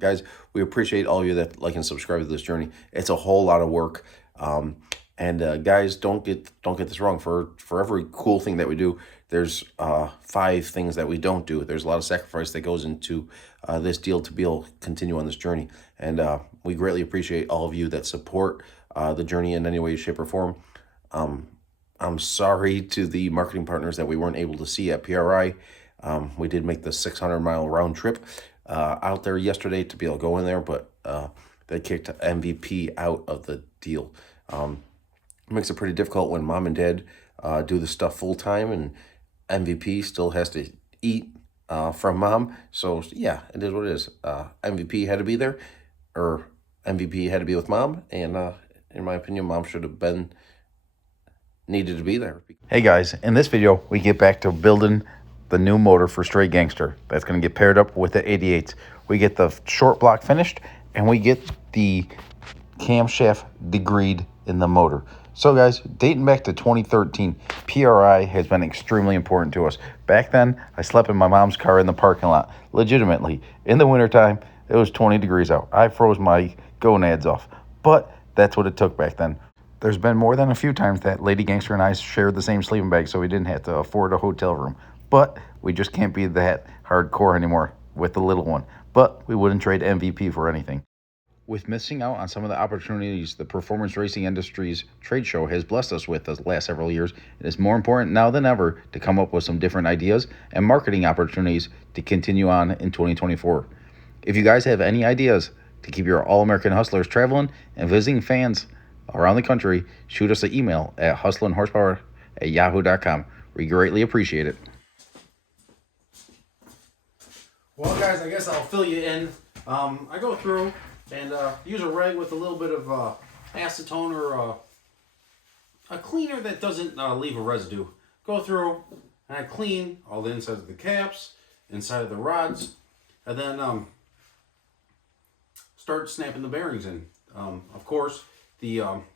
Guys, we appreciate all of you that like and subscribe to this journey. It's a whole lot of work. And guys, don't get this wrong. For every cool thing that we do, there's 5 things that we don't do. There's a lot of sacrifice that goes into this deal to be able to continue on this journey. And we greatly appreciate all of you that support the journey in any way, shape, or form. I'm sorry to the marketing partners that we weren't able to see at PRI. We did make the 600-mile round trip out there yesterday to be able to go in there, but they kicked MVP out of the deal. It makes it pretty difficult when mom and dad do the stuff full time, and MVP still has to eat from mom. So yeah, it is what it is. MVP had to be there, or MVP had to be with mom, and in my opinion, mom should have been needed to be there. Hey guys, in this video, we get back to building the new motor for Stray Gangster. That's going to get paired up with the 88s. We get the short block finished, and we get the camshaft degreed in the motor. So guys, dating back to 2013, PRI has been extremely important to us. Back then, I slept in my mom's car in the parking lot, legitimately. In the wintertime, it was 20 degrees out. I froze my gonads off, but that's what it took back then. There's been more than a few times that Lady Gangster and I shared the same sleeping bag, so we didn't have to afford a hotel room. But we just can't be that hardcore anymore with the little one. But we wouldn't trade MVP for anything. With missing out on some of the opportunities the performance racing industry's trade show has blessed us with the last several years, it is more important now than ever to come up with some different ideas and marketing opportunities to continue on in 2024. If you guys have any ideas to keep your All-American Hustlers traveling and visiting fans around the country, shoot us an email at hustlinghorsepower@yahoo.com. We greatly appreciate it. Well, guys, I guess I'll fill you in. I go through and use a rag with a little bit of acetone or a cleaner that doesn't leave a residue. Go through and I clean all the insides of the caps, inside of the rods, and then start snapping the bearings in. Of course, the on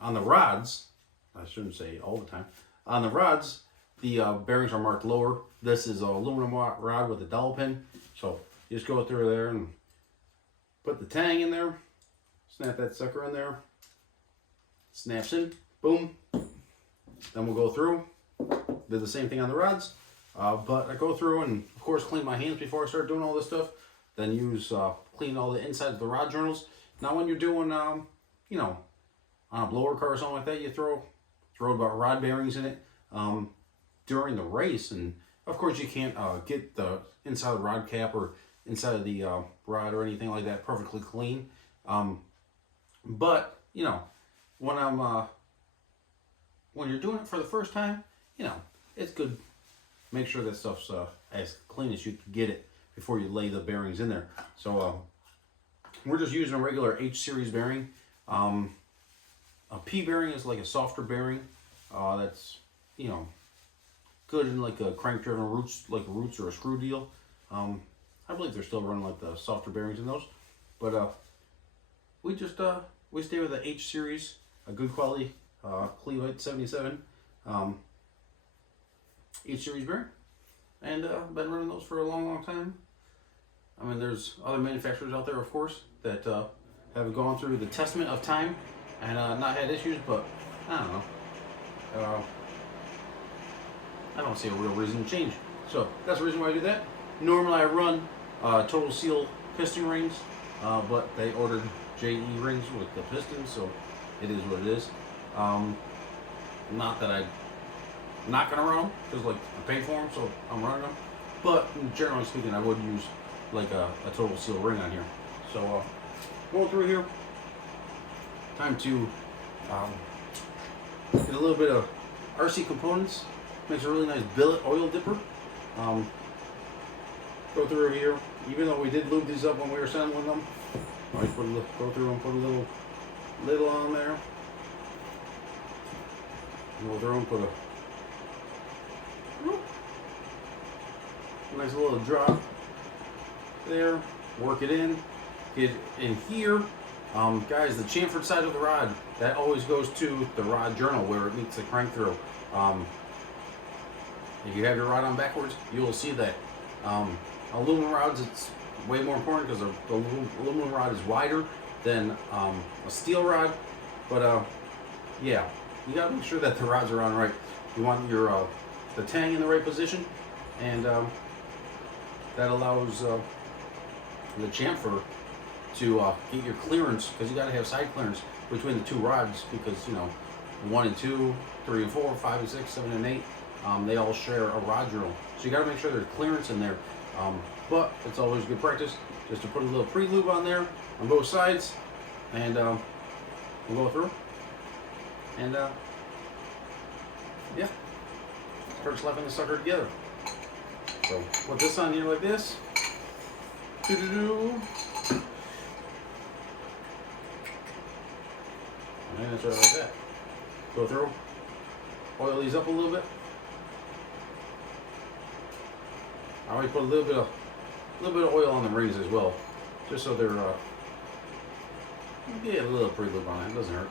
the rods, I shouldn't say all the time, on the rods, the bearings are marked lower. This is an aluminum rod with a dowel pin. So you just go through there and put the tang in there, snap that sucker in there, snaps in, boom. Then we'll go through, do the same thing on the rods. But I go through and, of course, clean my hands before I start doing all this stuff. Then use, clean all the insides of the rod journals. Now when you're doing, you know, on a blower car or something like that, you throw about rod bearings in it during the race. And, of course, you can't get the inside of the rod cap or inside of the rod or anything like that perfectly clean. But, you know, when you're doing it for the first time, you know, it's good. Make sure that stuff's as clean as you can get it before you lay the bearings in there. So we're just using a regular H series bearing. A P bearing is like a softer bearing. That's, you know, good in like a crank driven roots, like a roots or a screw deal. I believe they're still running like the softer bearings in those, but we stay with the H series, a good quality Cleveland 77 H series bearing, and been running those for a long time. I mean, there's other manufacturers out there, of course, that have gone through the testament of time and not had issues, but I don't know. I don't see a real reason to change. So that's the reason why I do that. Normally I run Total Seal piston rings, but they ordered JE rings with the Pistons, so it is what it is. Not that I'm not gonna run them, because like I paid for them, so I'm running them. But generally speaking, I would use like a Total Seal ring on here. So going through here, time to get a little bit of RC components. Makes a really nice billet oil dipper. Go through here. Even though we did lube these up when we were assembling them, I go through and put a little lid on there. Go through and put a nice little drop there. Work it in. Get in here. Guys, the chamfered side of the rod, that always goes to the rod journal where it meets the crank through. If you have your rod on backwards, you will see that. Aluminum rods, it's way more important because the aluminum rod is wider than a steel rod. But yeah, you gotta make sure that the rods are on right. You want your the tang in the right position, and that allows the chamfer to get your clearance, because you got to have side clearance between the two rods, because 1 and 2, 3 and 4, 5 and 6, 7 and 8, they all share a rod drill. So you got to make sure there's clearance in there. But it's always good practice just to put a little pre-lube on there on both sides, and we'll go through. And yeah, start slapping the sucker together. So put this on here like this. Doo-doo-doo. And it's right like that. Go through, oil these up a little bit. I always put a little bit of oil on the rings as well, just so they're get a little pre-lube on it. It doesn't hurt.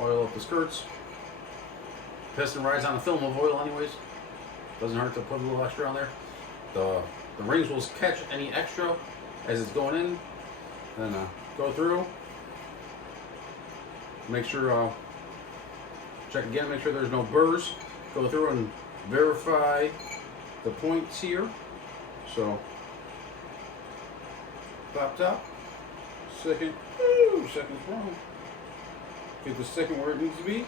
Oil up the skirts. Piston rides on a film of oil anyways. Doesn't hurt to put a little extra on there. The rings will catch any extra as it's going in. Then go through. Make sure, check again, make sure there's no burrs. Go through and verify the points here. So, top, second, second's wrong. Get the second where it needs to be.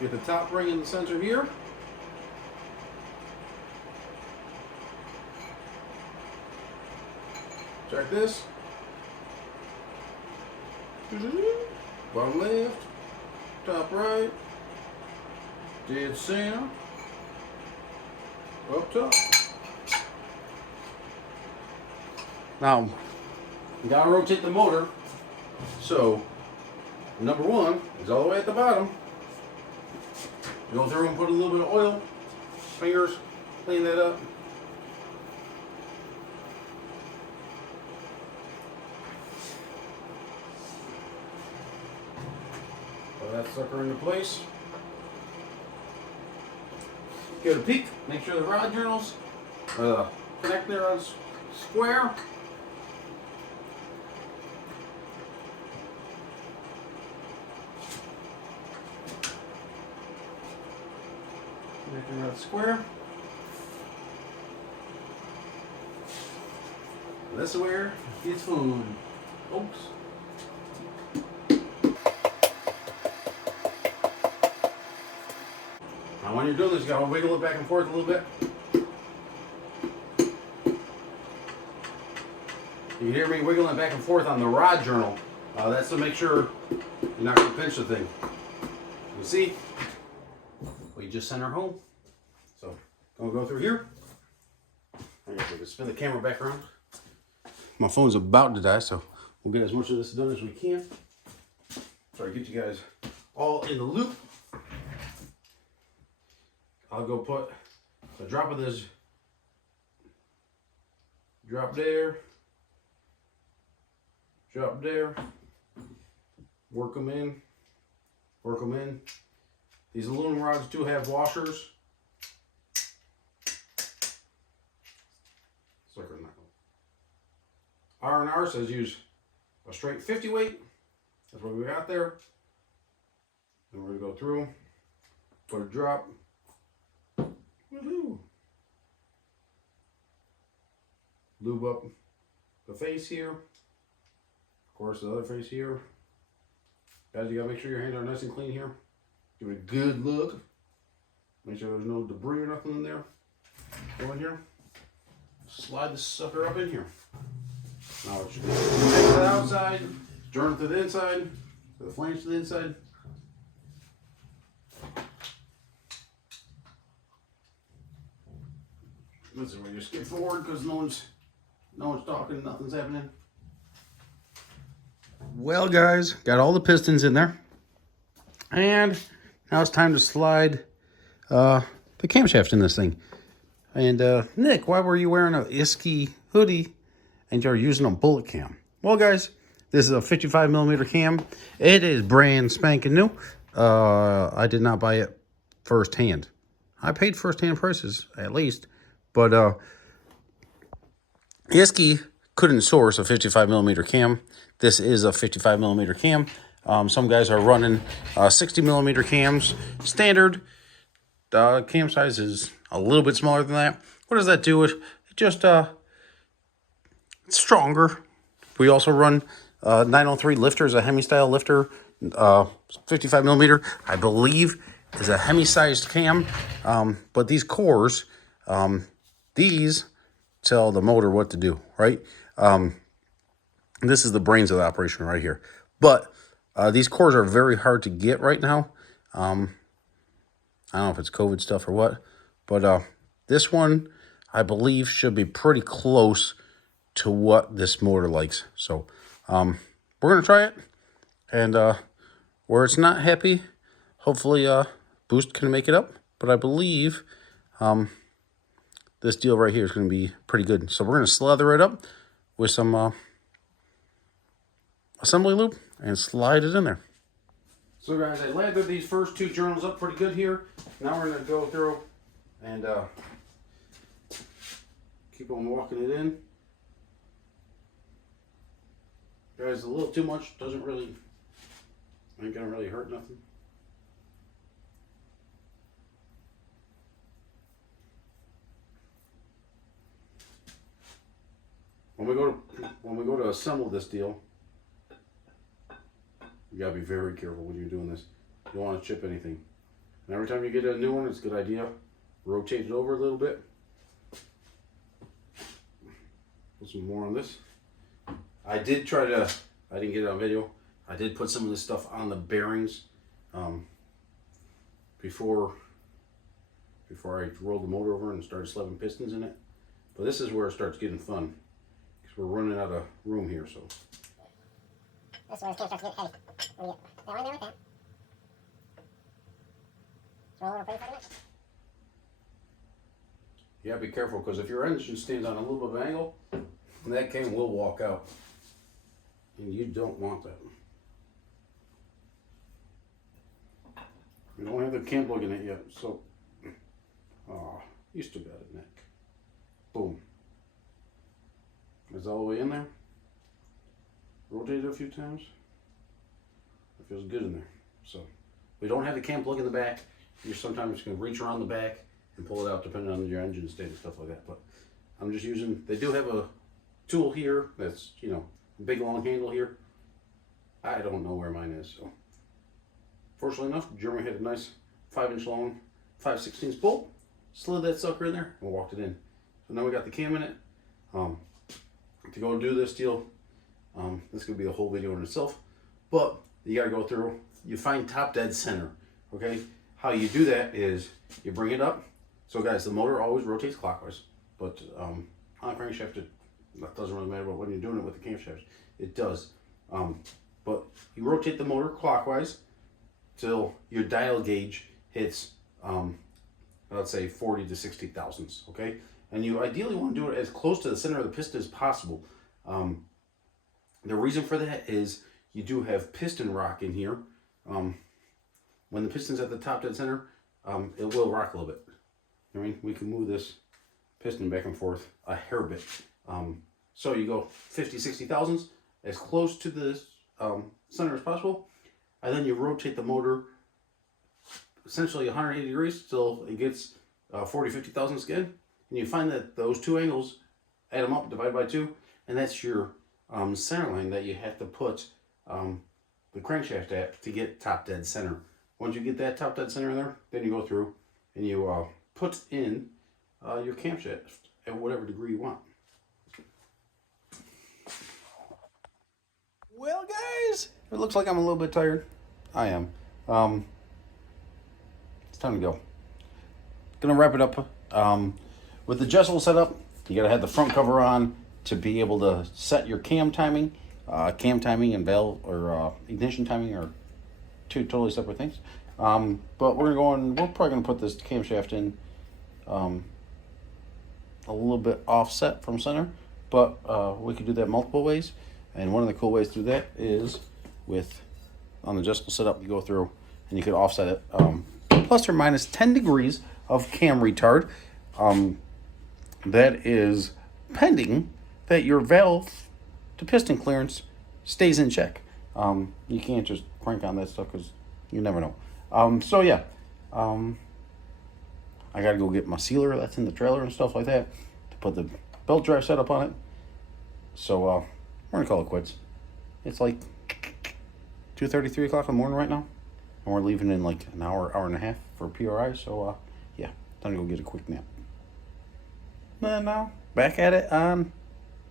Get the top ring in the center here. Check this. Bottom left, top right, dead center, up top. Now, you gotta rotate the motor. So, number 1 is all the way at the bottom. Go through and put a little bit of oil, fingers, clean that up. That sucker into place. Give it a peek. Make sure the rod journals connect there on square. Connect the rod square. This is where it's food. Oops. Now when you're doing this, you gotta wiggle it back and forth a little bit. You can hear me wiggling back and forth on the rod journal. That's to make sure you're not gonna pinch the thing. You see, we just sent her home. So, gonna go through here. I guess we can spin the camera back around. My phone's about to die, so we'll get as much of this done as we can. Try to get you guys all in the loop. I'll go put a drop of this, drop there, drop there, work them in, work them in. These aluminum rods do have washers. R&R says use a straight 50 weight. That's what we got there. Then we're gonna go through, put a drop. Woohoo! Lube up the face here. Of course, the other face here. Guys, you gotta make sure your hands are nice and clean here. Give it a good look. Make sure there's no debris or nothing in there. Go in here. Slide the sucker up in here. Now it should go to the outside, turn it to the inside, to the flange to the inside. Listen, we just skip forward because no one's talking, nothing's happening. Well, guys, got all the pistons in there, and now it's time to slide the camshaft in this thing. And Nick, why were you wearing a Isky hoodie and you're using a bullet cam? Well, guys, this is a 55mm cam. It is brand spanking new. I did not buy it firsthand. I paid firsthand prices, at least. But Yeski couldn't source a 55 millimeter cam. This is a 55 millimeter cam. Some guys are running 60 millimeter cams. Standard cam size is a little bit smaller than that. What does that do? It just it's stronger. We also run 903 lifters, a Hemi style lifter, 55 millimeter, I believe, is a Hemi sized cam. But these cores, these tell the motor what to do, right? This is the brains of the operation right here. But these cores are very hard to get right now. I don't know if it's COVID stuff or what, but this one, I believe, should be pretty close to what this motor likes. So we're going to try it. And where it's not happy, hopefully Boost can make it up. But I believe this deal right here is going to be pretty good. So we're going to slather it up with some assembly lube and slide it in there. So guys, I lathered these first two journals up pretty good here. Now we're going to go through and keep on walking it in. Guys, a little too much ain't gonna really hurt nothing. When we go to assemble this deal, you gotta be very careful when you're doing this. You don't want to chip anything. And every time you get a new one, it's a good idea. Rotate it over a little bit. Put some more on this. I didn't get it on video. I did put some of this stuff on the bearings before I rolled the motor over and started slapping pistons in it. But this is where it starts getting fun, because we're running out of room here. So this one starts to get heavy. When you get that one there like that, roll over pretty much. yeah, be careful, because if your engine stands on a little bit of an angle, that cam will walk out. And you don't want that. We don't have the cam plug in it yet, so you still got it, Nick. Boom. It's all the way in there. Rotate it a few times. It feels good in there. So we don't have the cam plug in the back. You're sometimes going to reach around the back and pull it out depending on your engine state and stuff like that. But I'm just using, they do have a tool here that's, you know, big long handle here. I don't know where mine is, so fortunately enough, Jeremy had a nice 5-inch long 5/16 bolt, slid that sucker in there and walked it in. So now we got the cam in it. To go and do this deal, this could be a whole video in itself, but you got to go through, you find top dead center. Okay, how you do that is you bring it up. So guys, the motor always rotates clockwise, but on a crankshaft that doesn't really matter when you're doing it with the camshaft. It does. But you rotate the motor clockwise till your dial gauge hits, let's say 40 to 60 thousandths, okay? And you ideally want to do it as close to the center of the piston as possible. The reason for that is you do have piston rock in here. When the piston's at the top dead center, it will rock a little bit. I mean, we can move this piston back and forth a hair bit. So you go 50, 60 thousandths, as close to the center as possible, and then you rotate the motor essentially 180 degrees till it gets 40, 50 thousandths again, and you find that those two angles, add them up, divide by 2, and that's your center line that you have to put the crankshaft at to get top dead center. Once you get that top dead center in there, then you go through and you put in your camshaft at whatever degree you want. Well, guys, it looks like I'm a little bit tired. I am. It's time to go. Gonna wrap it up. With the Jessel setup, you gotta have the front cover on to be able to set your cam timing. Cam timing and valve or ignition timing are two totally separate things. But we're probably gonna put this camshaft in a little bit offset from center, but we could do that multiple ways. And one of the cool ways to do that is on the Jessel setup, you go through and you can offset it plus or minus 10 degrees of cam retard. That is pending that your valve to piston clearance stays in check. You can't just crank on that stuff because you never know. So yeah, I gotta go get my sealer that's in the trailer and stuff like that to put the belt drive setup on it. So we're gonna call it quits. It's like 2:30, 3 o'clock in the morning right now, and we're leaving in like an hour, hour and a half for PRI. So yeah, time to go get a quick nap. And now back at it on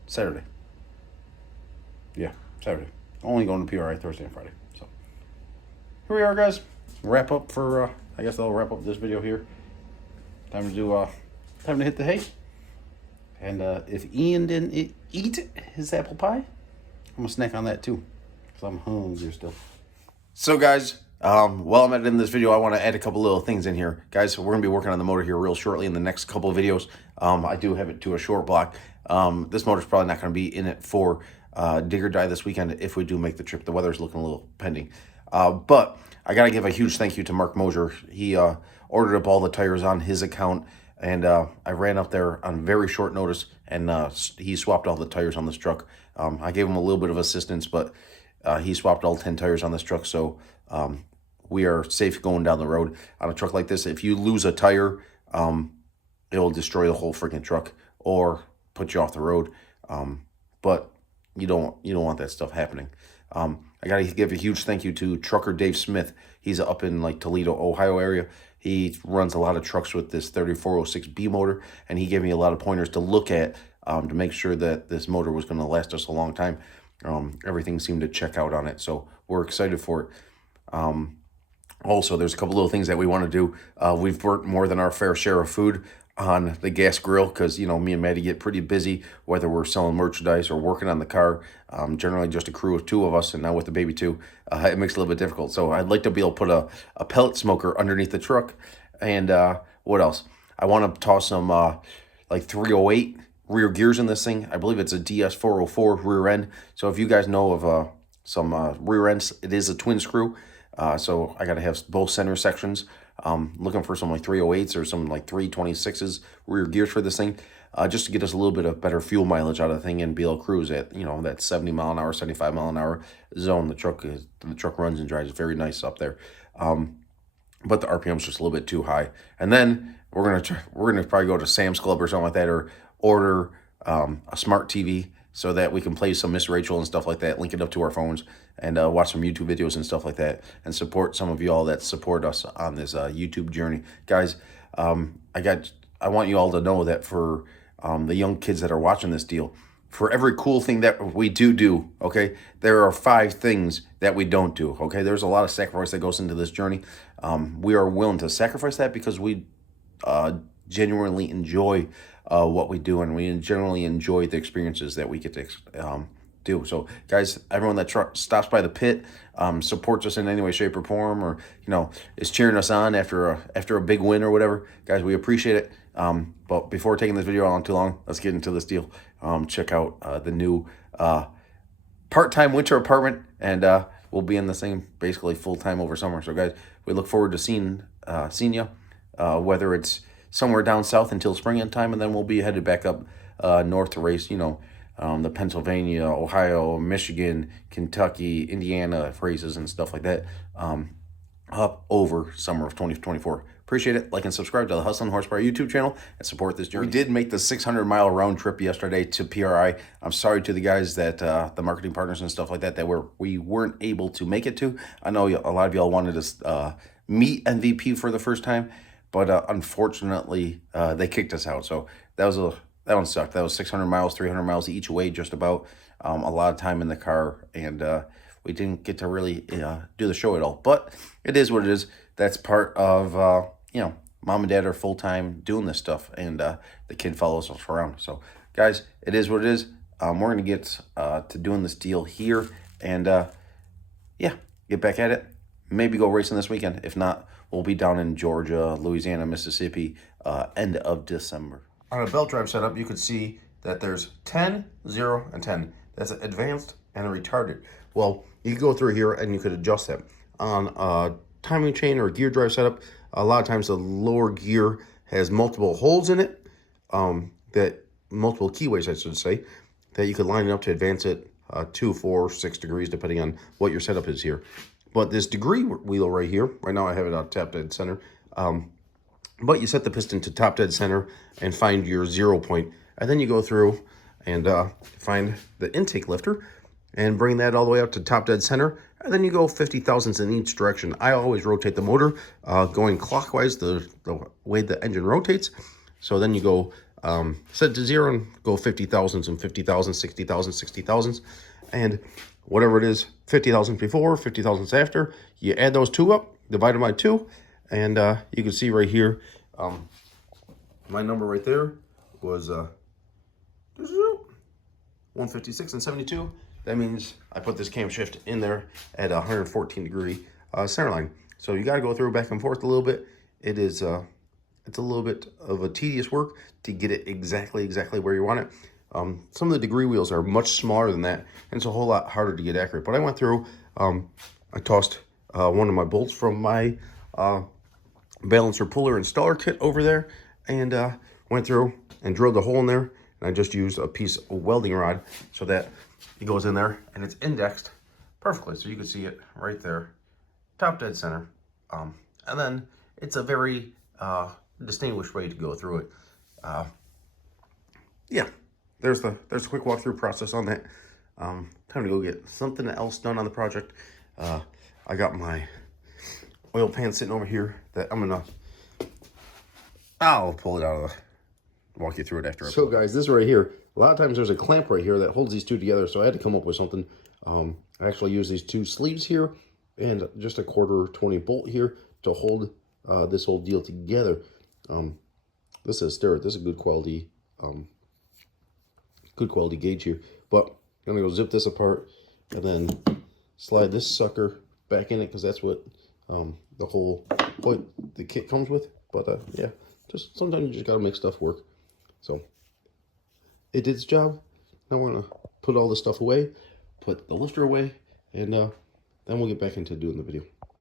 Saturday. Yeah, Saturday. Only going to PRI Thursday and Friday. So here we are, guys. Wrap up for. I guess I'll wrap up this video here. Time to do. Time to hit the hay. And if Ian didn't eat his apple pie, I'm gonna snack on that too, because I'm hungry still. So guys, while I'm editing this video, I want to add a couple little things in here. Guys, we're going to be working on the motor here real shortly in the next couple of videos. I do have it to a short block. This motor's probably not going to be in it for dig or die this weekend if we do make the trip. The weather's looking a little pending. But I got to give a huge thank you to Mark Mosier. He ordered up all the tires on his account, and I ran up there on very short notice, and he swapped all the tires on this truck. I gave him a little bit of assistance, but he swapped all 10 tires on this truck, so we are safe going down the road. On a truck like this, if you lose a tire, it'll destroy the whole freaking truck or put you off the road. But you don't want that stuff happening. I gotta give a huge thank you to trucker Dave Smith. He's up in like Toledo, Ohio area. He runs a lot of trucks with this 3406B motor, and he gave me a lot of pointers to look at to make sure that this motor was going to last us a long time. Everything seemed to check out on it, so we're excited for it. Also, there's a couple little things that we want to do. We've burnt more than our fair share of food on the gas grill because, you know, me and Maddie get pretty busy, whether we're selling merchandise or working on the car. Generally just a crew of 2 of us, and now with the baby too, it makes it a little bit difficult. So I'd like to be able to put a pellet smoker underneath the truck. And what else? I want to toss some like 308 rear gears in this thing. I believe it's a DS404 rear end. So if you guys know of some rear ends, it is a twin screw. So I got to have both center sections. Looking for some like 308s or some like 326s rear gears for this thing, just to get us a little bit of better fuel mileage out of the thing and be able to cruise at, you know, that 70 mile an hour, 75 mile an hour zone. The truck runs and drives very nice up there. But the RPM's just a little bit too high. And then we're gonna probably go to Sam's Club or something like that, or order a smart TV so that we can play some Miss Rachel and stuff like that, link it up to our phones, and watch some YouTube videos and stuff like that, and support some of y'all that support us on this YouTube journey. Guys, I want you all to know that for the young kids that are watching this deal, for every cool thing that we do, okay, there are 5 things that we don't do, okay? There's a lot of sacrifice that goes into this journey. We are willing to sacrifice that because we genuinely enjoy what we do, and we generally enjoy the experiences that we get to do. So guys, everyone that stops by the pit, supports us in any way, shape, or form, or, you know, is cheering us on after a big win or whatever, guys, we appreciate it. But before taking this video on too long, let's get into this deal. Check out the new part-time winter apartment, and we'll be in the same basically full-time over summer. So guys, we look forward to seeing you, whether it's somewhere down south until spring time, and then we'll be headed back up north to race, you know, the Pennsylvania, Ohio, Michigan, Kentucky, Indiana races and stuff like that, up over summer of 2024. Appreciate it. Like and subscribe to the Hustlin' Horsepower YouTube channel and support this journey. We did make the 600-mile round trip yesterday to PRI. I'm sorry to the guys that the marketing partners and stuff like that we weren't able to make it to. I know a lot of y'all wanted to meet MVP for the first time, but unfortunately they kicked us out. So that one sucked. That was 600 miles, 300 miles each way, just about. A lot of time in the car, and we didn't get to really do the show at all. But it is what it is. That's part of, you know, mom and dad are full-time doing this stuff, and the kid follows us around. So, guys, it is what it is. We're going to get to doing this deal here, and, yeah, get back at it. Maybe go racing this weekend. If not, we'll be down in Georgia, Louisiana, Mississippi, end of December. On a belt drive setup, you could see that there's 10, 0, and 10. That's advanced and retarded. Well, you could go through here and you could adjust that. On a timing chain or a gear drive setup, a lot of times the lower gear has multiple holes in it, that multiple keyways, I should say, that you could line it up to advance it 2, 4, 6 degrees, depending on what your setup is here. But this degree wheel right here, right now I have it on top dead center. But you set the piston to top dead center and find your 0 point. And then you go through and find the intake lifter and bring that all the way up to top dead center. And then you go 50 thousandths in each direction. I always rotate the motor going clockwise, the way the engine rotates. So then you go set to 0 and go 50 thousandths and 50 thousandths, 60 thousandths, 60 thousandths. And whatever it is, 50 thousandths before, 50 thousandths after, you add those two up, divide them by 2. And you can see right here, my number right there was 156 and 72. That means I put this camshaft in there at 114 degree center line. So you got to go through back and forth a little bit. It is it's a little bit of a tedious work to get it exactly where you want it. Some of the degree wheels are much smaller than that, and it's a whole lot harder to get accurate. But I went through, I tossed one of my bolts from my balancer puller installer kit over there, and went through and drilled a hole in there. And I just used a piece of welding rod so that it goes in there and it's indexed perfectly, so you can see it right there, top dead center. And then it's a very distinguished way to go through it. Yeah, there's the quick walkthrough process on that. Time to go get something else done on the project. I got my oil pan sitting over here that I'll pull it out of the, walk you through it after. So guys, this right here, a lot of times there's a clamp right here that holds these two together, so I had to come up with something. I actually use these two sleeves here and just a 1/4 bolt here to hold this whole deal together. This is Starrett. This is a good quality gauge here. But I'm gonna go zip this apart and then slide this sucker back in it, because that's what the whole point the kit comes with. But yeah, just sometimes you just gotta make stuff work. So it did its job. Now we're gonna put all this stuff away, put the lifter away, and then we'll get back into doing the video.